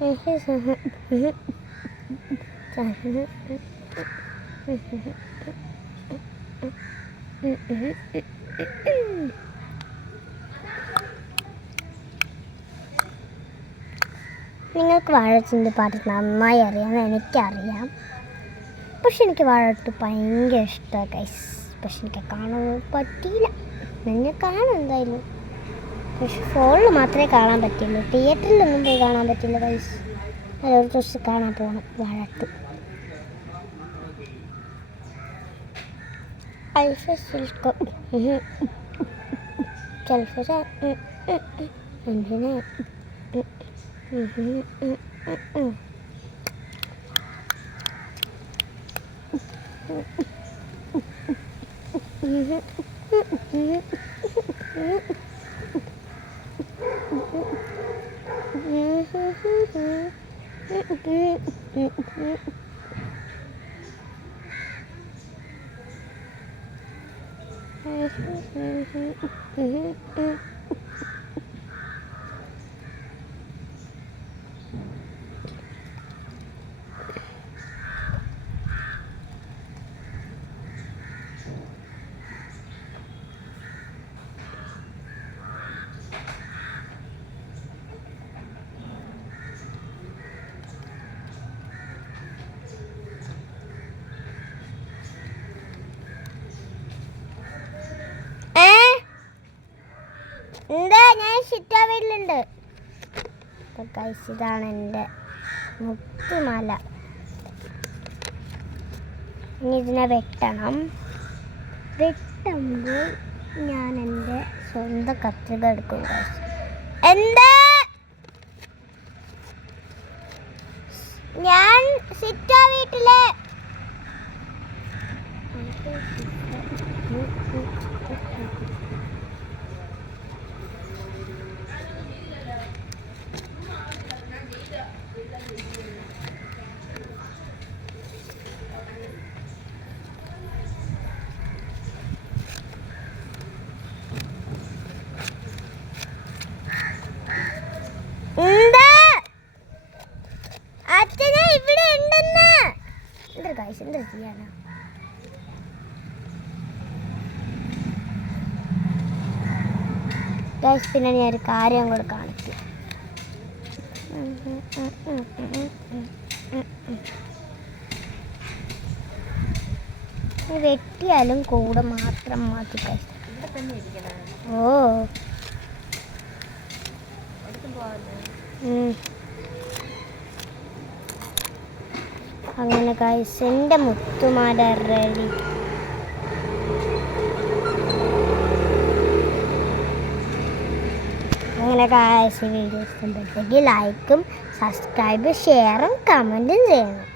നിങ്ങൾക്ക് വാഴത്തിൻ്റെ പാട്ട് നന്നായി അറിയാം, എനിക്കറിയാം. പക്ഷെ എനിക്ക് വാഴത്ത് ഭയങ്കര ഇഷ്ടമാണ് ഗൈസ്. പക്ഷെ എനിക്ക് കാണാൻ പറ്റിയില്ല. ഞാൻ കാണും എന്തായാലും, പക്ഷെ ഫോണിൽ മാത്രമേ കാണാൻ പറ്റുള്ളൂ. തിയേറ്ററിലൊന്നും പോയി കാണാൻ പറ്റില്ല ഗൈസ്. അതൊരു ദിവസം കാണാൻ പോകണം വാഴത്ത്. എന്തിനാ എന്താ? ഞാൻ ഷിറ്റ വീട്ടിലുണ്ട്. ഇതാണ് എൻ്റെ മുത്തുമാല. ഇനി ഇതിനെ വെട്ടുമ്പോൾ ഞാൻ എൻ്റെ സ്വന്തം കത്രിക എടുക്കും. എന്താ? ഞാൻ ഷിറ്റ വീട്ടിലെ അച്ഛനെ ഇവിടെ ഉണ്ടെന്ന്. എന്താ കാശ്, എന്താ ചെയ്യാനാ? പിന്നെ ഞാൻ ഒരു കാര്യം കൂടെ കാണിക്കും. വെട്ടിയാലും കൂടെ മാത്രം മാറ്റി കഴിച്ചു. ഓ അങ്ങനെ ഗൈസ് എൻ്റെ മുത്തുമാല റെഡി. അങ്ങനെ ഗൈസ് വീഡിയോ ഇഷ്ടപ്പെട്ടെങ്കിൽ ലൈക്കും സബ്സ്ക്രൈബ് ഷെയറും കമൻറ്റും ചെയ്യണം.